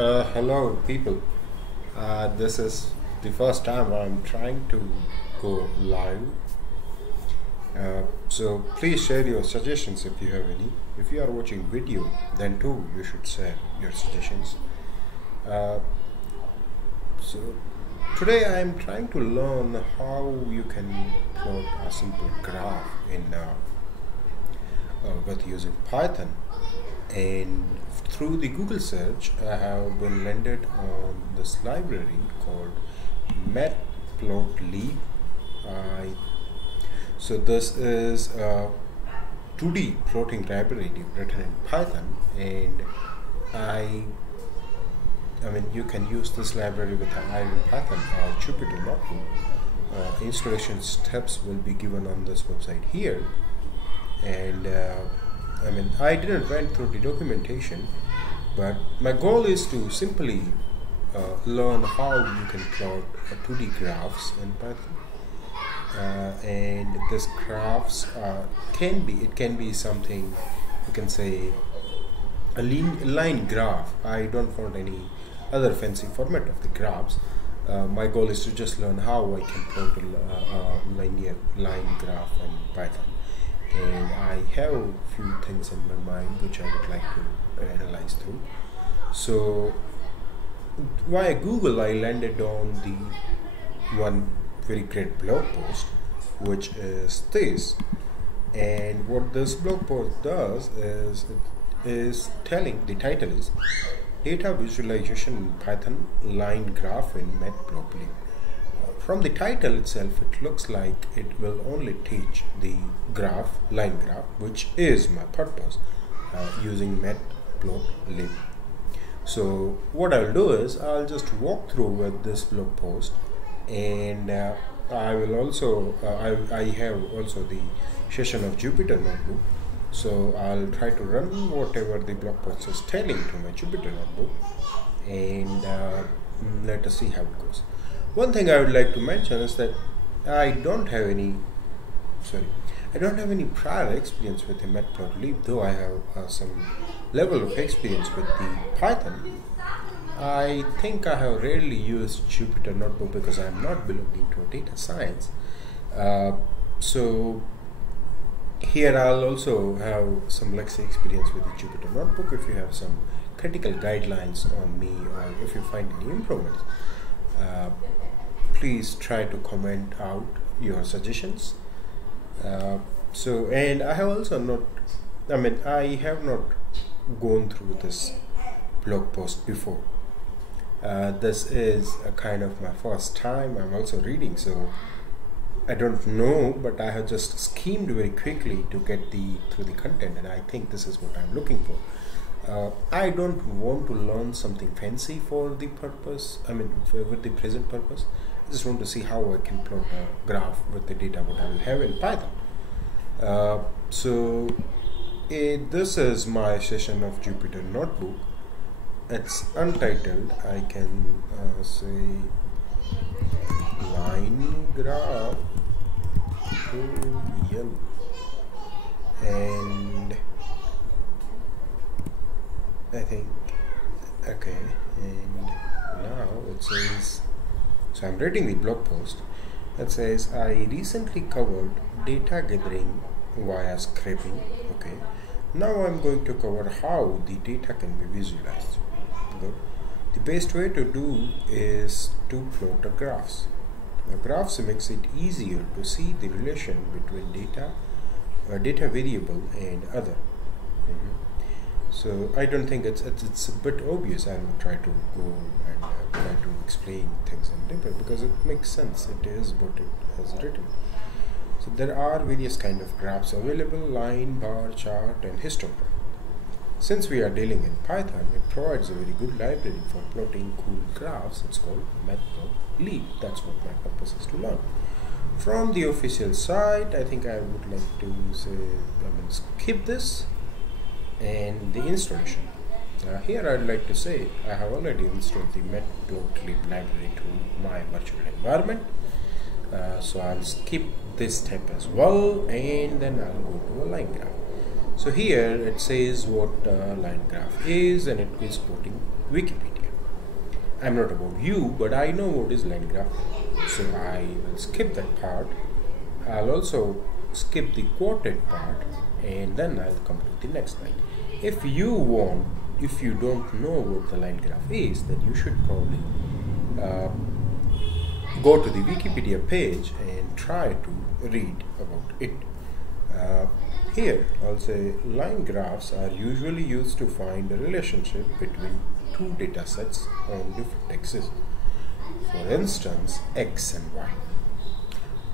Hello, people. This is the first time I'm trying to go live. So please share your suggestions if you have any. If you are watching video, then too you should share your suggestions. Uh, so today I am trying to learn how you can plot a simple graph in with using Python, and through the Google search I have been landed on this library called Matplotlib. I So this is a 2D plotting library written in Python, and I I mean you can use this library with either Python or Jupyter Notebook. Installation steps will be given on this website here, and I didn't went through the documentation, but my goal is to simply learn how you can plot 2D graphs in Python. And this graphs can be something, you can say, a line graph. I don't want any other fancy format of the graphs. My goal is to just learn how I can plot a linear line graph in Python, and I have a few things in my mind which I would like to analyze through. So via Google I landed on the one very great blog post, which is this. And what this blog post does is telling, the title is data visualization in Python line graph in Matplotlib. From the title itself, it looks like it will only teach the line graph, which is my purpose, using Matplotlib. So what I'll do is I'll just walk through with this blog post, and I will also I have also the session of Jupyter Notebook. So I'll try to run whatever the blog post is telling to my Jupyter Notebook, and let us see how it goes. One thing I would like to mention is that I don't have any prior experience with the Matplotlib, though I have some level of experience with the Python. I think I have rarely used Jupyter Notebook because I am not belonging to a data science. So here I'll also have some legacy experience with the Jupyter Notebook. If you have some critical guidelines on me, or if you find any improvements, please try to comment out your suggestions. And I have also not, I have not gone through this blog post before. This is a kind of my first time I'm also reading, so I don't know, but I have just skimmed very quickly to get through the content, and I think this is what I'm looking for. I don't want to learn something fancy for the purpose, with the present purpose. I just want to see how I can plot a graph with the data what I will have in Python. This is my session of Jupyter Notebook. It's untitled. I can say line graph tutorial, and I think okay. And now it says, so I'm reading the blog post. It says, I recently covered data gathering via scraping. Okay, now I'm going to cover how the data can be visualized. Good. The best way to do is to plot a graphs. Now, graphs makes it easier to see the relation between data variable and other. So I don't think it's a bit obvious. I will try to go and try to explain things in detail because it makes sense. It is what it has written. So there are various kind of graphs available: line, bar, chart, and histogram. Since we are dealing in Python, it provides a very good library for plotting cool graphs. It's called Matplotlib. That's what my purpose is to learn. From the official site, I think I would like to say, skip this and the installation. Here I'd like to say I have already installed the Matplotlib library to my virtual environment. So I'll skip this step as well, and then I'll go to a line graph. So here it says what line graph is, and it is quoting Wikipedia. I'm not about you, but I know what is line graph. So I will skip that part. I'll also skip the quoted part, and then I'll come to the next line. If you don't know what the line graph is, then you should probably uh, go to the Wikipedia page and try to read about it. Uh, Here, I'll say line graphs are usually used to find a relationship between two data sets on different axes. For instance, x and y.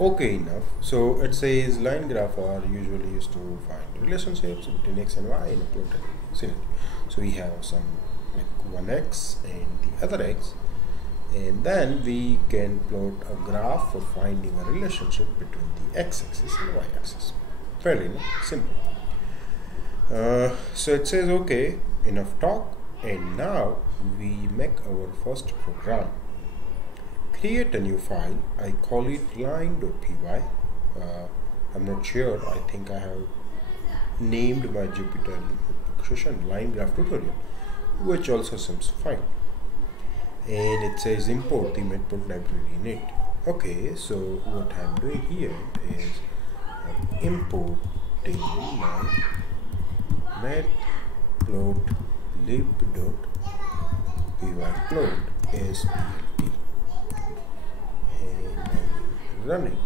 Okay, enough. So it says line graphs are usually used to find relationships between x and y in a plotted scenario. So we have some like one x and the other x, and then we can plot a graph for finding a relationship between the x-axis and the y-axis. Fairly simple. So it says okay, enough talk, and now we make our first program. Create a new file. I call it line.py. I'm not sure. I think I have named my Jupyter session line graph tutorial, which also seems fine. And it says import the matplotlib library in it. Okay, so what I'm doing here is importing my matplotlib.pyplot as PLT, and run it.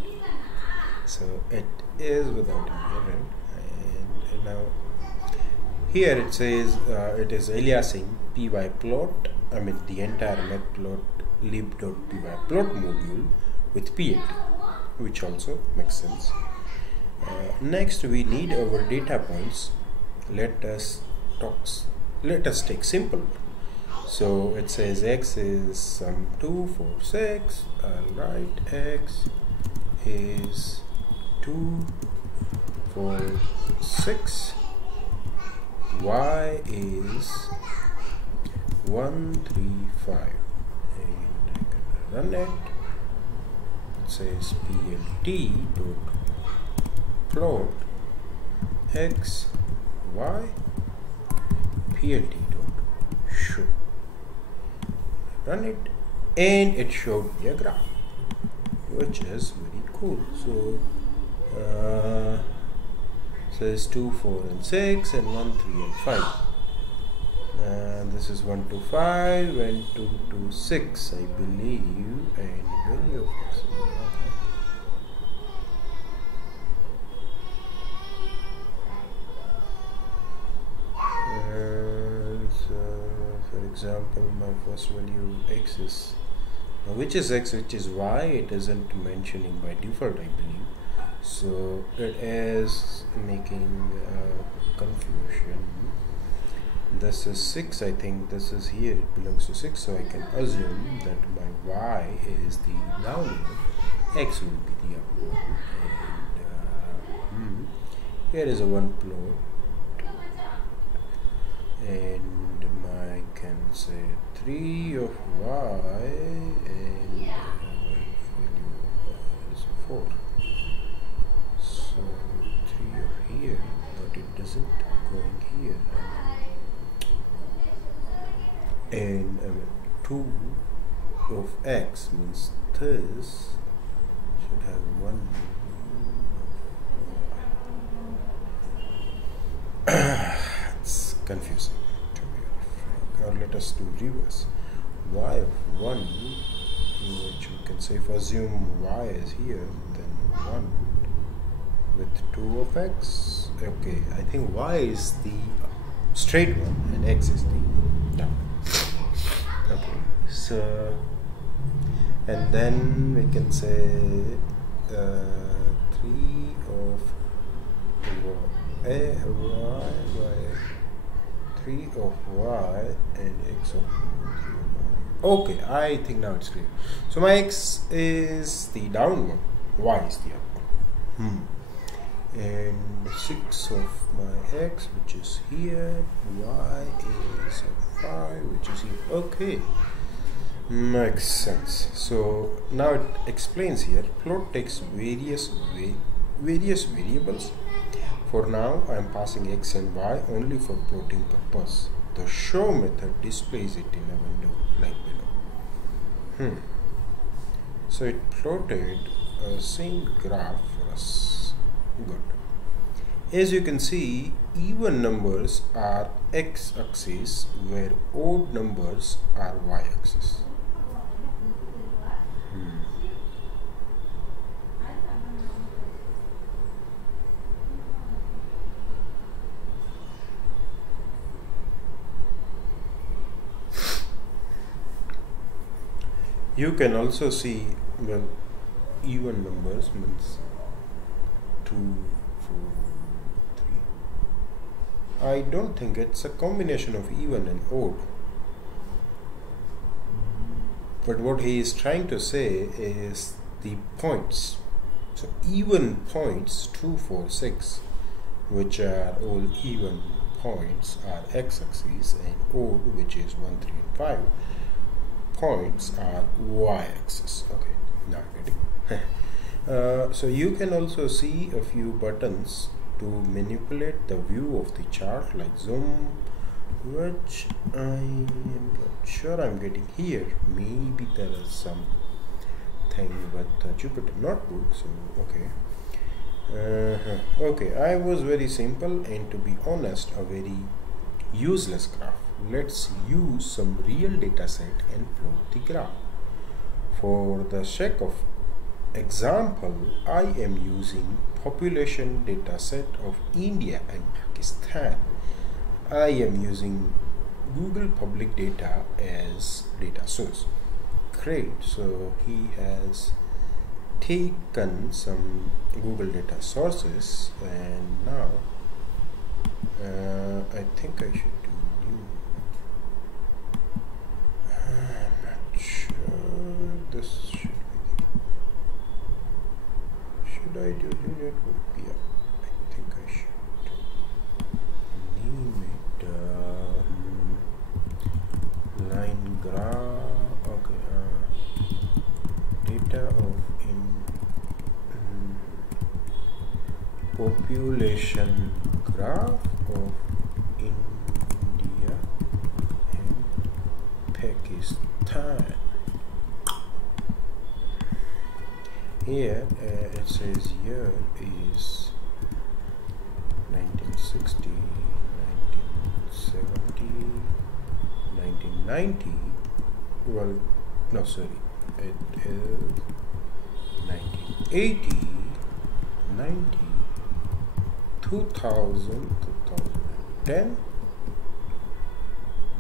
So it is without any error, and now here it says it is aliasing pyplot, I mean the entire matplotlib.pyplot module with PLT, which also makes sense. Next, we need our data points. Let us take simple. So it says x is some 2, 4, 6. I'll write x is 2, 4, 6. Y is 1, 3, 5. And I can run it. It says plt.plot x, y, plt.show. Run it, and it showed me a graph, which is very cool. So says 2, 4, and 6, and 1, 3, and 5. And this is 1 to 5 and 2 to 6, I believe, and value of x. For example, my first value x is, which is x, which is y, it isn't mentioning by default, I believe. So it is making confusion. This is 6, I think this is here, it belongs to 6, so I can assume that my y is the down one, x will be the up one, and here is a one plot, and I can say 3 of y and value is 4. So 3 of here, but it doesn't go in here. And 2 of x means this should have 1 of y. It's confusing, to be frank. Or let us do reverse. Y of 1, which we can say, if assume y is here, then 1 with 2 of x. Okay, I think y is the straight one and x is the down. Okay, so, and then we can say 3 of y, 3 of y and x of 3 of y. Okay, I think now it's clear. So my x is the down one, y is the up one. And 6 of my x, which is here, y is 5, which is here. Okay, makes sense. So now it explains here, plot takes various variables. For now, I am passing x and y only for plotting purpose. The show method displays it in a window like below. Hmm. So it plotted a same graph for us. Good. As you can see, even numbers are x-axis where odd numbers are y-axis. You can also see, well, even numbers means 2, 4, 3. I don't think it's a combination of even and odd. But what he is trying to say is the points. So even points 2, 4, 6, which are all even points, are x-axis, and odd, which is 1, 3, and 5, points are y-axis. Okay, now getting. So you can also see a few buttons to manipulate the view of the chart, like zoom, which I am not sure I'm getting here. Maybe there is some thing with the Jupyter Notebook. So okay. Okay, I was very simple and, to be honest, a very useless graph. Let's use some real data set and plot the graph. For the sake of example, I am using population data set of India and Pakistan. I am using Google Public Data as data source. Great, so he has taken some Google data sources, and now I think I should do new. I'm not sure this should be the, should I do new network? Yeah, I think I should name it line graph. Okay, data of population graph of India and Pakistan. Here it says year is 1960, 1970, 1990. Well, no, sorry, it is 1980, 90, 2000, 2010,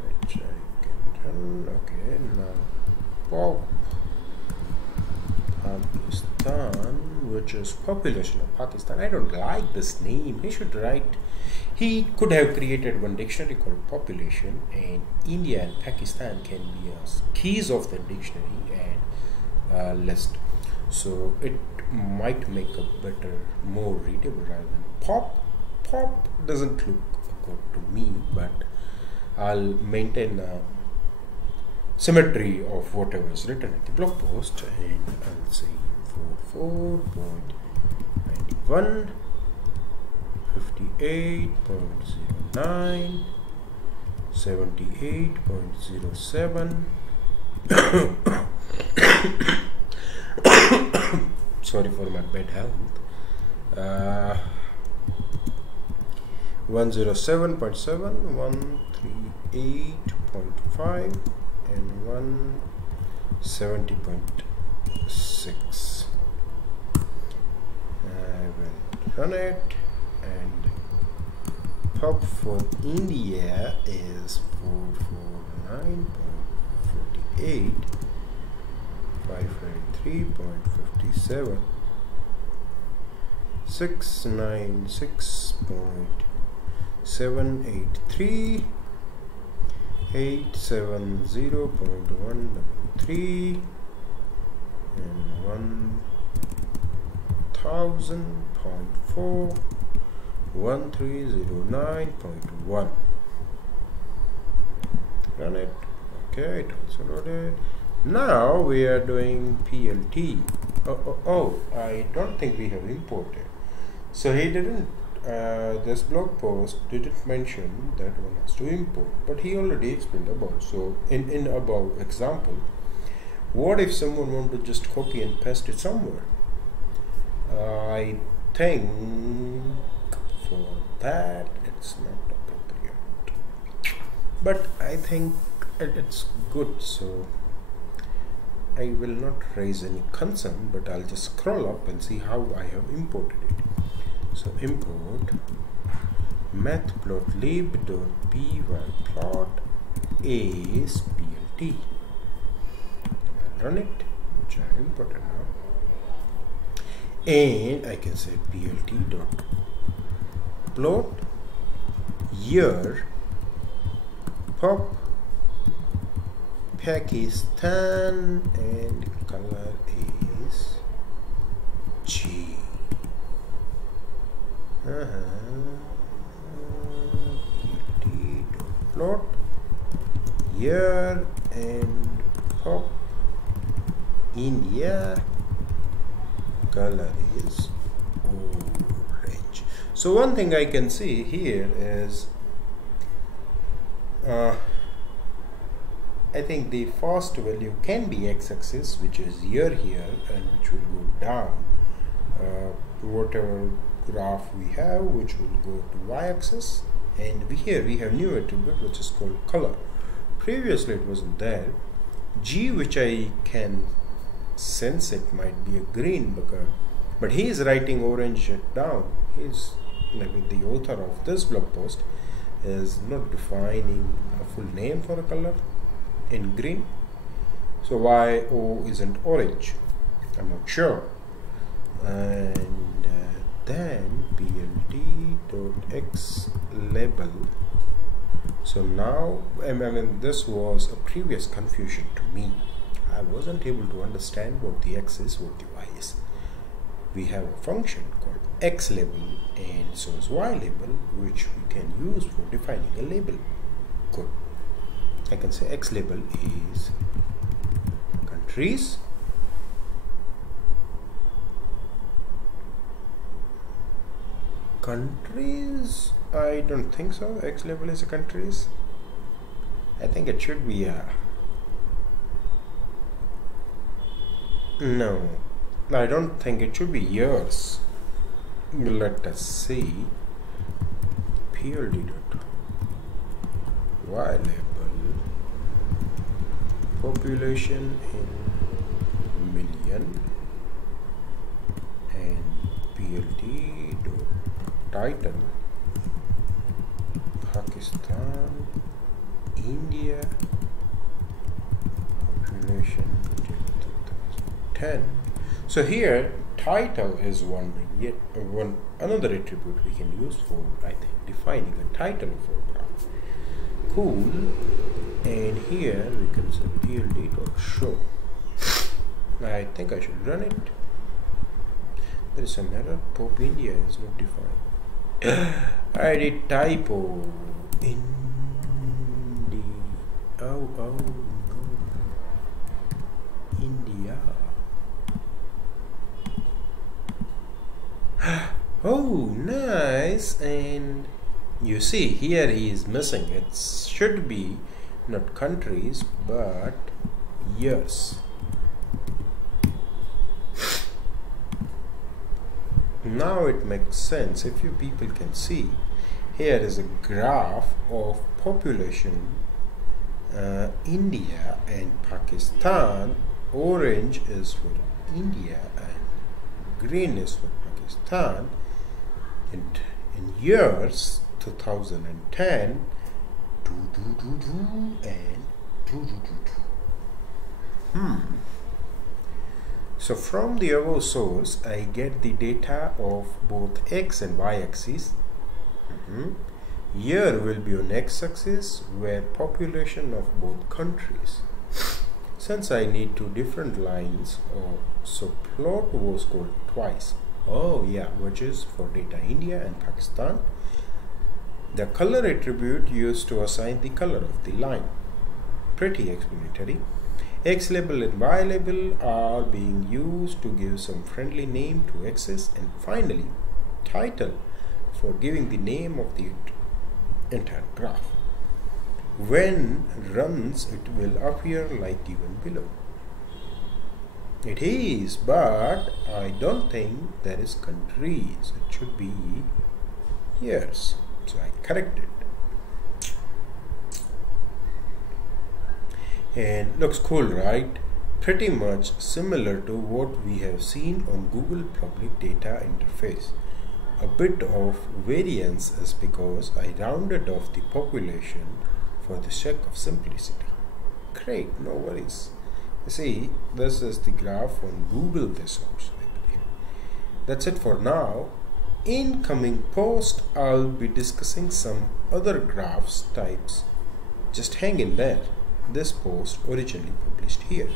which I can run. Okay, now Pakistan, which is population of Pakistan. I don't like this name. He could have created one dictionary called population, and India and Pakistan can be as keys of the dictionary and list. So it might make a better, more readable rather than pop. Pop doesn't look good to me, but I'll maintain a symmetry of whatever is written at the blog post, and I'll say 44.91, 58.09, 78.07. Sorry for my bad health. 107.7, 138.5, and 170.6. I will run it, and pop for India is 449.48, 593.57, 696.783, 870.133, and 1000.4, 1309.1. Run it. Okay, it also loaded. Now we are doing PLT. Oh, I don't think we have imported. So he didn't, this blog post didn't mention that one has to import, but he already explained above. So in above example, What if someone want to just copy and paste it somewhere? I think for that it's not appropriate, but I think it's good, so I will not raise any concern, but I'll just scroll up and see how I have imported it. So import matplotlib.py plot is plt. I'll run it, which I imported now, and I can say plt.plot year pop Pakistan and color is G. Plot year and pop India, color is orange. So one thing I can see here is I think the first value can be x-axis, which is year here, and which will go down. Whatever graph we have, which will go to y-axis, and here we have new attribute which is called color. Previously it wasn't there. G, which I can sense it might be a green, but he is writing orange down. He's maybe the author of this blog post is not defining a full name for a color in green. So why O isn't orange? I'm not sure. And then plt.x label. So now, I mean, this was a previous confusion to me. I wasn't able to understand what the x is, what the y is. We have a function called x label, and so is y label, which we can use for defining a label. Good. I can say x label is countries, I don't think so. X label is a countries. I think it should be a no, I don't think it should be years. Let us see. pld.y label population in million, and plt.title Pakistan, India, population till 2010. So here title is another attribute we can use for, I think, defining a title of our graph. Cool. And here we can say pld.show. I think I should run it. There is some error. Pop India is not defined. I did typo. Oh no. India. Oh, nice. And you see here he is missing. It should be not countries but years. Now it makes sense. If you people can see, here is a graph of population, India and Pakistan. Orange is for India and green is for Pakistan. And in years 2010, So from the above source, I get the data of both x and y axis. Year will be on x axis, where population of both countries. Since I need two different lines, so plot was called twice. Oh yeah, which is for data India and Pakistan. The color attribute used to assign the color of the line. Pretty explanatory. X label and Y label are being used to give some friendly name to axis, and finally title for giving the name of the entire graph. When runs, it will appear like given below. It is, but I don't think there is countries. It should be years. So I corrected. And looks cool, right? Pretty much similar to what we have seen on Google Public Data Interface. A bit of variance is because I rounded off the population for the sake of simplicity. Great, no worries. You see, this is the graph on Google Resource, I believe. That's it for now. In coming post, I'll be discussing some other graphs types. Just hang in there. This post originally published here.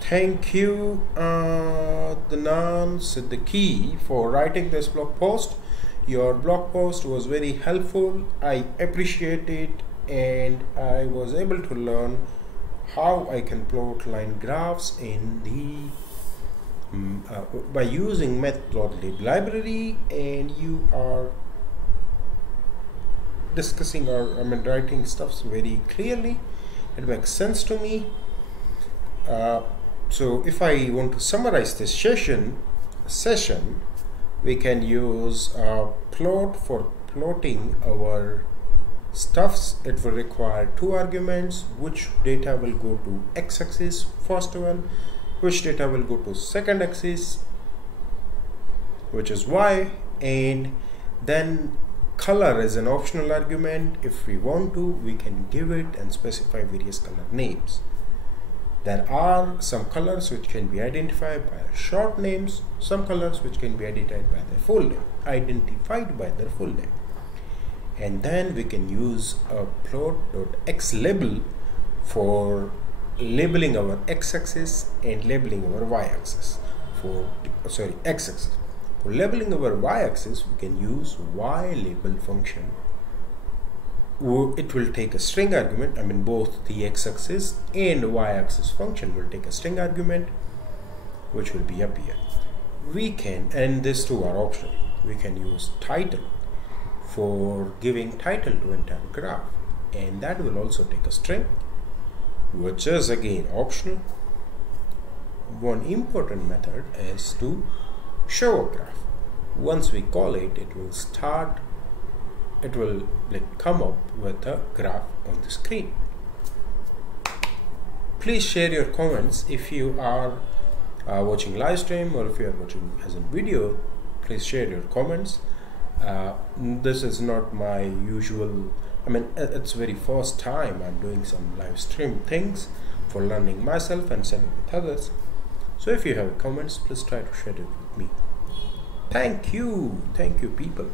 Thank you, Adnan Siddiqui, for writing this blog post. Your blog post was very helpful. I appreciate it, and I was able to learn how I can plot line graphs in the by using Matplotlib library, and you are discussing or writing stuff very clearly. It makes sense to me. So if I want to summarize this session, we can use plot for plotting our stuffs. It will require two arguments: which data will go to x-axis, first one, which data will go to second axis, which is y, and then color is an optional argument. If we want to, we can give it and specify various color names. There are some colors which can be identified by short names, some colors which can be identified by their full name, and then we can use a plot.xlabel for labeling our x-axis and labeling our y-axis. X-axis. For labeling our y-axis, we can use ylabel function. It will take a string argument. Both the x-axis and y-axis function will take a string argument, which will be up here. We can, and these two are optional, we can use title for giving title to entire graph, and that will also take a string, which is again optional. One important method is to show a graph. Once we call it, it will come up with a graph on the screen. Please share your comments if you are watching live stream, or if you are watching as a video. Please share your comments. This is not my usual, it's very first time I'm doing some live stream things for learning myself and sharing with others. So if you have comments, please try to share it with me. Thank you people.